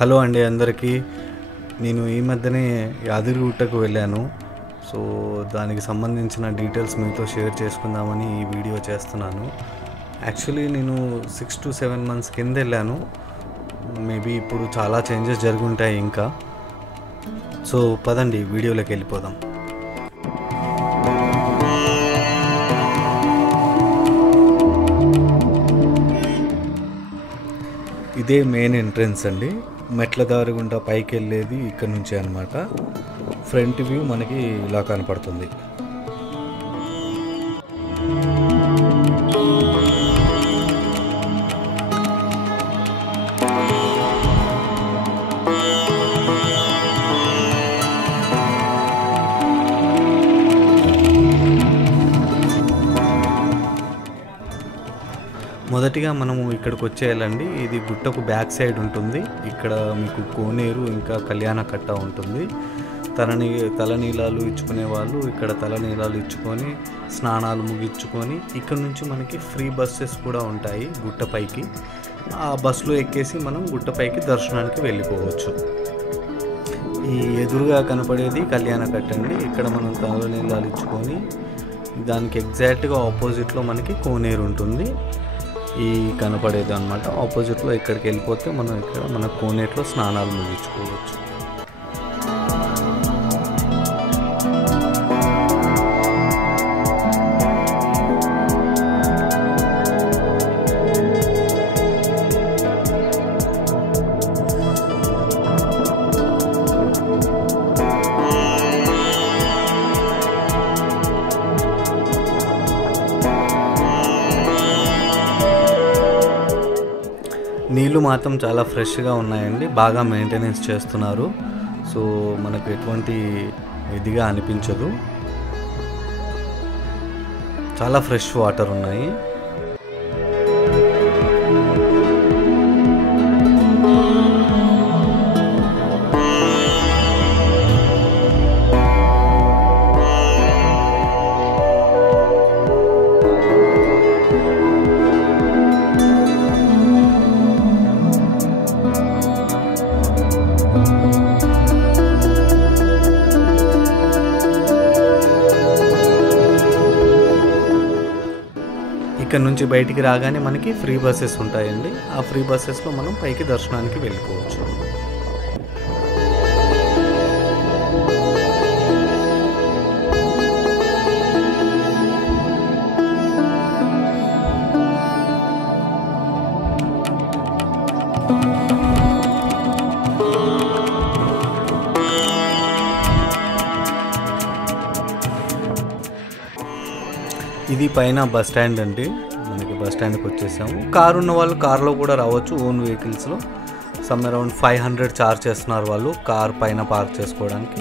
Hello అండి అందరికీ. నేను ఈ మధ్యనే యాదగిరిగుట్టకు వెళ్ళాను. సో దానికి సంబంధించిన డీటెయిల్స్ మీతో షేర్ చేసుకుందామని ఈ వీడియో చేస్తున్నాను. యాక్చువల్లీ నేను 6 to 7 months కింద వెళ్ళాను. మేబీ ఇప్పుడు చాలా చేంజెస్ జరుగుంటాయి ఇంకా. సో పదండి వీడియోలోకి వెళ్ళిపోదాం. ఇదే మెయిన్ ఎంట్రన్స్ అండి. మెట్ల దారి గుండా పైకి వెళ్ళేది ఇక్కడ నుంచి అనమాట. ఫ్రంట్ వ్యూ మనకి ఇలా కనపడుతుంది. మొదటిగా మనము ఇక్కడికి వచ్చేయాలండి. ఇది గుట్టకు బ్యాక్ సైడ్ ఉంటుంది. ఇక్కడ మీకు కోనేరు ఇంకా కళ్యాణ కట్ట ఉంటుంది. తలనీలాలు ఇచ్చుకునే వాళ్ళు ఇక్కడ తలనీలాలు ఇచ్చుకొని స్నానాలు ముగించుకొని ఇక్కడ నుంచి మనకి ఫ్రీ బస్సెస్ కూడా ఉంటాయి గుట్టపైకి. ఆ బస్సులో ఎక్కేసి మనం గుట్టపైకి దర్శనానికి వెళ్ళిపోవచ్చు. ఈ ఎదురుగా కనపడేది కళ్యాణ కట్ట అండి. ఇక్కడ మనం తలనీలాలు ఇచ్చుకొని దానికి ఎగ్జాక్ట్గా ఆపోజిట్లో మనకి కోనేరు ఉంటుంది. ఈ కనపడేది అనమాట. ఆపోజిట్లో ఇక్కడికి వెళ్ళిపోతే మనం ఇక్కడ మన కోనేట్లో స్నానాలు ముగించుకోవచ్చు. నీళ్ళు మాత్రం చాలా ఫ్రెష్గా ఉన్నాయండి. బాగా మెయింటెనెన్స్ చేస్తున్నారు. సో మనకు ఎటువంటి ఇదిగా అనిపించదు. చాలా ఫ్రెష్ వాటర్ ఉన్నాయి. ఇక్కడ నుంచి బయటికి రాగానే మనకి ఫ్రీ బస్సెస్ ఉంటాయండి. ఆ ఫ్రీ బస్సెస్లో మనం పైకి దర్శనానికి వెళ్ళిపోవచ్చు. ఇది పైన బస్ స్టాండ్ అండి. మనకి బస్ స్టాండ్కి వచ్చేసాము. కారు ఉన్న వాళ్ళు కార్లో కూడా రావచ్చు, ఓన్ వెహికల్స్లో. సమ్ అరౌండ్ 500 ఛార్జ్ చేస్తున్నారు వాళ్ళు కార్ పైన పార్క్ చేసుకోవడానికి.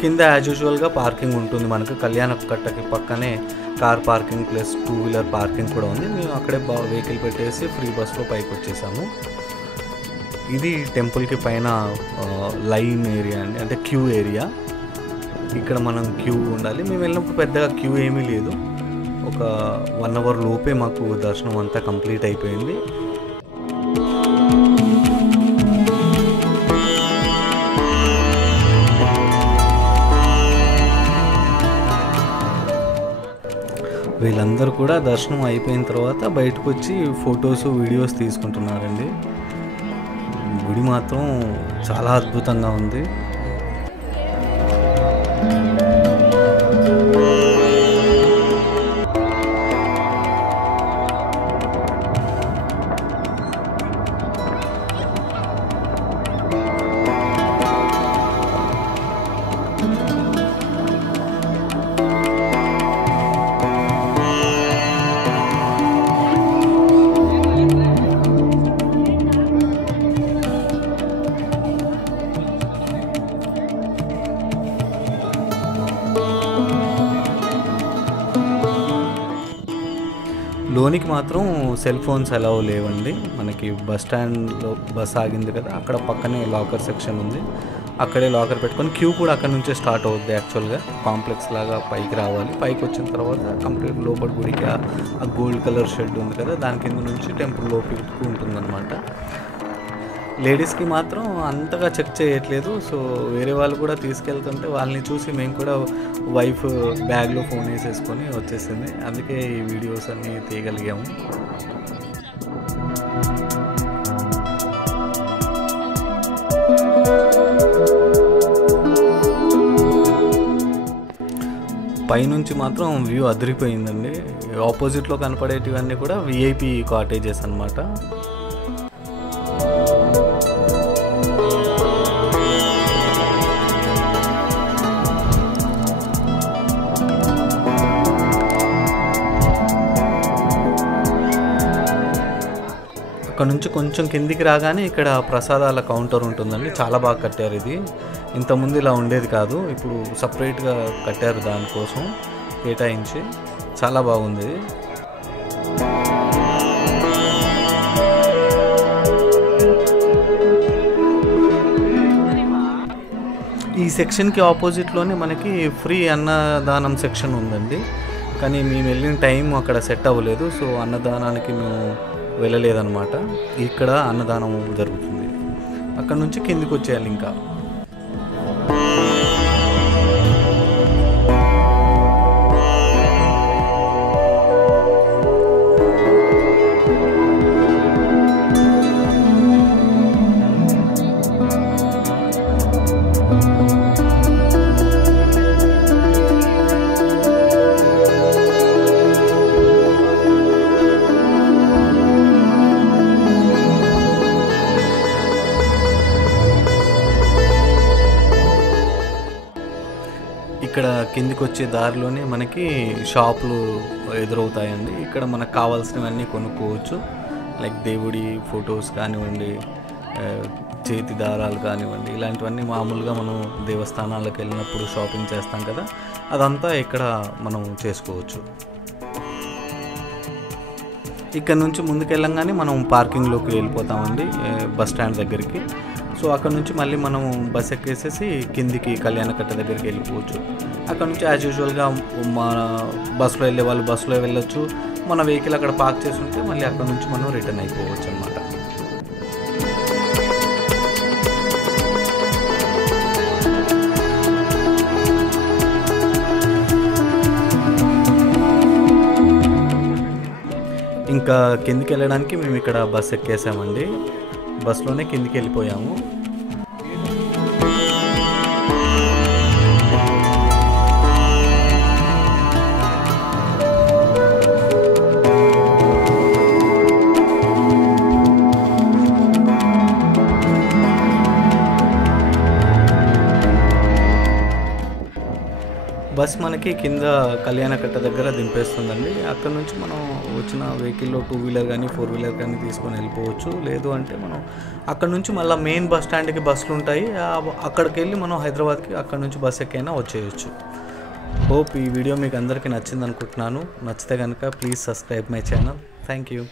కింద యాజ్ యూజువల్గా పార్కింగ్ ఉంటుంది. మనకు కళ్యాణ కట్టకి పక్కనే car parking plus 2-wheeler parking కూడా ఉంది. మేము అక్కడే వెహికల్ పెట్టేసి ఫ్రీ బస్లో పైకి వచ్చేసాము. ఇది టెంపుల్కి పైన లైన్ ఏరియా అండి, అంటే క్యూ ఏరియా. ఇక్కడ మనం క్యూ ఉండాలి. మేము వెళ్ళినప్పుడు పెద్దగా క్యూ ఏమీ లేదు. ఒక 1 hour లోపే మాకు దర్శనం అంతా కంప్లీట్ అయిపోయింది. వీళ్ళందరూ కూడా దర్శనం అయిపోయిన తర్వాత బయటకు వచ్చి ఫొటోస్ వీడియోస్ తీసుకుంటున్నారండి. గుడి మాత్రం చాలా అద్భుతంగా ఉంది. లోనికి మాత్రం సెల్ ఫోన్స్ అలౌ లేవండి. మనకి బస్ స్టాండ్లో బస్ ఆగింది కదా, అక్కడ పక్కనే లాకర్ సెక్షన్ ఉంది. అక్కడే లాకర్ పెట్టుకొని క్యూ కూడా అక్కడ నుంచే స్టార్ట్ అవుద్ది. యాక్చువల్గా కాంప్లెక్స్ లాగా పైకి రావాలి. పైకి వచ్చిన తర్వాత కంప్లీట్ లోపల గుడికి ఆ గోల్డ్ కలర్ షెడ్ ఉంది కదా, దాని కింద నుంచి టెంపుల్ లోపలికి ఉంటుందన్నమాట. లేడీస్కి మాత్రం అంతగా చెక్ చేయట్లేదు. సో వేరే వాళ్ళు కూడా తీసుకెళ్తుంటే వాళ్ళని చూసి మేము కూడా వైఫ్ బ్యాగ్లో ఫోన్ వేసేసుకొని వచ్చేసింది. అందుకే ఈ వీడియోస్ అన్నీ తీయగలిగాము. పైనుంచి మాత్రం వ్యూ అదిరిపోయిందండి. ఆపోజిట్లో కనపడేటివన్నీ కూడా విఐపి కాటేజెస్ అన్నమాట. అక్కడ నుంచి కొంచెం కిందికి రాగానే ఇక్కడ ప్రసాదాల కౌంటర్ ఉంటుందండి. చాలా బాగా కట్టారు ఇది. ఇంతకుముందు ఇలా ఉండేది కాదు, ఇప్పుడు సపరేట్గా కట్టారు, దానికోసం కేటాయించి. చాలా బాగుంది. ఈ సెక్షన్కి ఆపోజిట్లోనే మనకి ఫ్రీ అన్నదానం సెక్షన్ ఉందండి. కానీ మేము వెళ్ళిన టైం అక్కడ సెట్ అవ్వలేదు. సో అన్నదానానికి మేము వెళ్ళలేదన్నమాట. ఇక్కడ అన్నదానం జరుగుతుంది. అక్కడ నుంచి కిందికి వచ్చేయాలి. ఇంకా ఇక్కడ కిందికి వచ్చే దారిలోనే మనకి షాపులు ఎదురవుతాయండి. ఇక్కడ మనకు కావాల్సినవన్నీ కొనుక్కోవచ్చు. లైక్ దేవుడి ఫొటోస్ కానివ్వండి, చేతి దారాలు కానివ్వండి, ఇలాంటివన్నీ మామూలుగా మనం దేవస్థానాలకు వెళ్ళినప్పుడు షాపింగ్ చేస్తాం కదా, అదంతా ఇక్కడ మనం చేసుకోవచ్చు. ఇక్కడ నుంచి ముందుకెళ్ళంగానే మనం పార్కింగ్లోకి వెళ్ళిపోతామండి, బస్ స్టాండ్ దగ్గరికి. సో అక్కడ నుంచి మళ్ళీ మనం బస్ ఎక్కేసేసి కిందికి కళ్యాణకట్ట దగ్గరికి వెళ్ళిపోవచ్చు. అక్కడ నుంచి యాజ్ యూజువల్గా మన బస్సులో వెళ్ళే వాళ్ళు బస్సులో వెళ్ళొచ్చు. మన వెహికల్ అక్కడ పార్క్ చేసి ఉంటే మళ్ళీ అక్కడ నుంచి మనం రిటర్న్ అయిపోవచ్చు అన్నమాట. ఇంకా కిందికి వెళ్ళడానికి మేము ఇక్కడ బస్ ఎక్కేసామండి. బస్సులోనే కిందికి వెళ్ళిపోయాము. బస్ మనకి కింద కళ్యాణకట్ట దగ్గర దింపేస్తుందండి. అక్కడ నుంచి మనం వచ్చిన వెహికల్లో 2 వీలర్ కానీ 4 వీలర్ కానీ తీసుకొని వెళ్ళిపోవచ్చు. లేదు అంటే మనం అక్కడ నుంచి మళ్ళీ మెయిన్ బస్ స్టాండ్కి బస్సులు ఉంటాయి, అక్కడికి వెళ్ళి మనం హైదరాబాద్కి అక్కడ నుంచి బస్ ఎక్కైనా వచ్చేయచ్చు. హోప్ ఈ వీడియో మీకు అందరికీ నచ్చింది అనుకుంటున్నాను. నచ్చితే కనుక please subscribe my channel. Thank you.